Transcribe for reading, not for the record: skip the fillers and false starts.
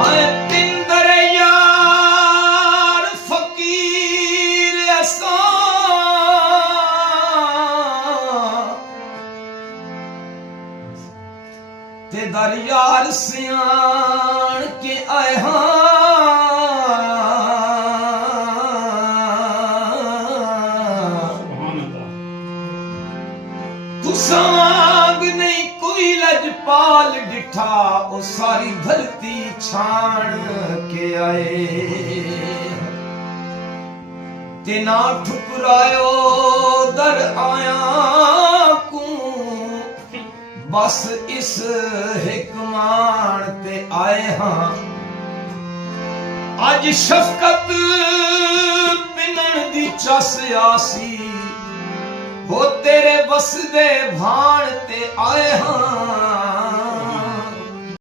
हाय पिंदर यार फकीर असा ते दर यार सियाण के आए हाँ तुसांग नहीं कोई लजपाल डिठा ओ सारी धरती छाण के आए ते ना ठुकरायो दर आया कू बस इस हिकमान ते आए हाँ अज शफकत पिनन दी चस आसी हो तेरे बस दे भाण ते आए हाँ